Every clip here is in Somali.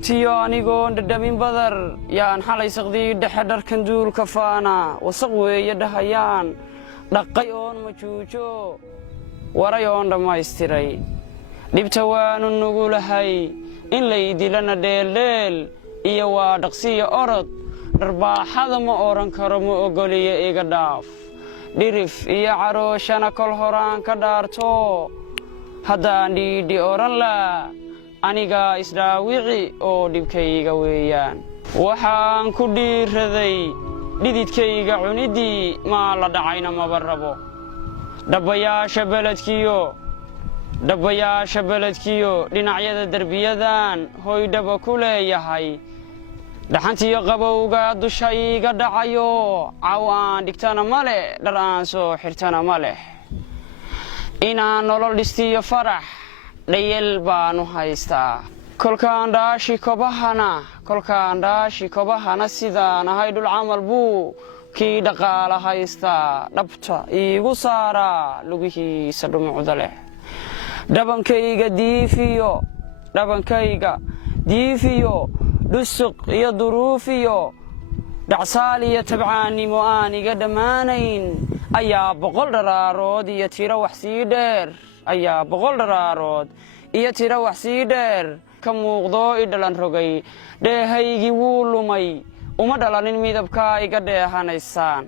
tiyo anigoon dhadhamin badar yaan xalay saqdii dhexe dharkan duulka faana wasaq weeye dhahayaan dhaqay oon majuujo waray oon dhammaystiray dhibta waanu nugulahay in laydilana dheeldheel iyo waa dhaqsiya orod dharbaaxada ma oran karo ma ogoliya iga dhaaf dhirif iyo carooshana kol horaan ka dhaarto haddaan dhiidhi oran laa aniga isdhaawici oo dhibkayga weeyaan waxaan ku dhiiraday dhididkayga cunidii maa la dhacayna maba rabo dhabbayaasha beledkiyo dhinacyada derbiyadan hoydhaba ku leeyahay dhaxantiyo qabowga dusha iiga dhacayo caw aan dhigtana ma leh dhar aan soo xirtana ma leh inaan nolol dhistiyo farax dhayel baanu haystaa kolkaan dhaashi kobahana sidaan ahay dhul camal buu kii dhaqaala haystaa dhabta iigu saaraa lugihiisa dhumucda leh dhabankayga diifiyo dhusuq iyo duruufiyo dhacsaal iyo tabcaannimo aan iga dhammaanayn ayaa 100 dharaarood iyo tiro wax sii dheer ka muuqdo i dhalan rogay dheehaygii wuu lumay uma dhalanin midabkaa iga dheehanaysaan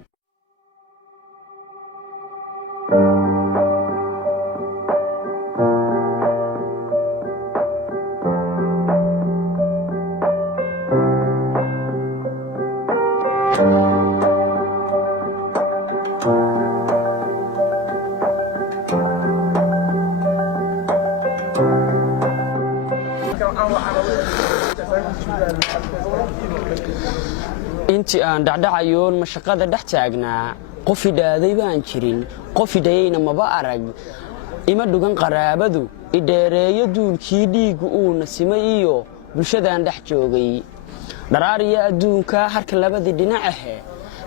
intii aan dhacdhacayoon mashaqada dhex taagnaa qof idhaaday baan jirin qof idhayayna maba arag ima dhugan qaraabadu idheereeyo duulkii dhiiggu uuna simay iyo bulshadaan dhex joogay dharaariya adduunka harka labadii dhinacahe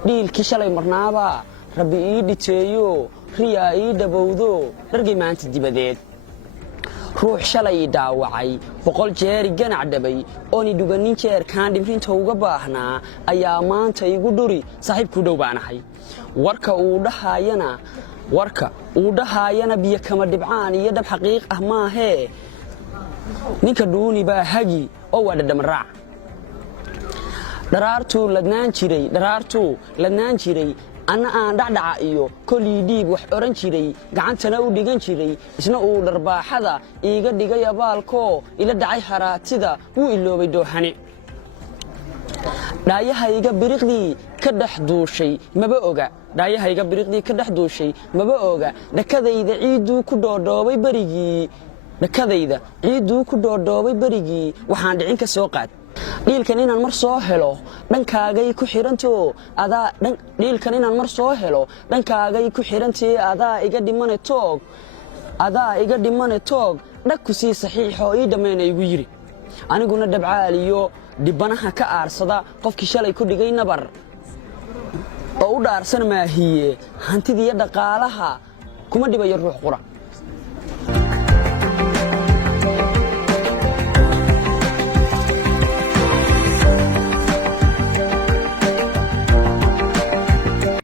dhiilkii shalay marnaabaa rabbi ii dhiteeyo riyaa ii dhabowdo dhargay maanta dibadeed ruux shalay dhaawacay 100 jeer ganac dhabay ooni dhuganin jeer kaan dhimrinta uga baahnaa ayaa maanta igu dhuri saaxiib ku dhow baanahay warka uu dhahaayana biyo kama dhibcaan iyo dhab xaqiiq ah maahee ninka dhuuni baa hagi oo waa dhadhamaraac dharaartuu ladnaan jiray anna aan dhacdhaca iyo kolii dhiib wax oran jiray gacantana u dhigan jiray isna uu dharbaaxada iiga dhigay abaalkoo ila dhacay haraatida wuu iloobay doohane dhaayahayga biriqdii ka dhex duushay maba oga dhakadayda ciiduu ku dhoodhoobay berigii waxaan dhicin ka soo qaad dhiilkan inaan mar soo helo dhankaagay ku xirantee adaa iga dhimane toog dhag ku sii saxiixoo ii dhammayna igu yidhi aniguna dhabcaaliyo dhibbanaha ka aarsada qofkii shalay ku dhigay nabar oo u dhaarsan maahiye hantidiiyo dhaqaalaha kuma dhibayo ruux qura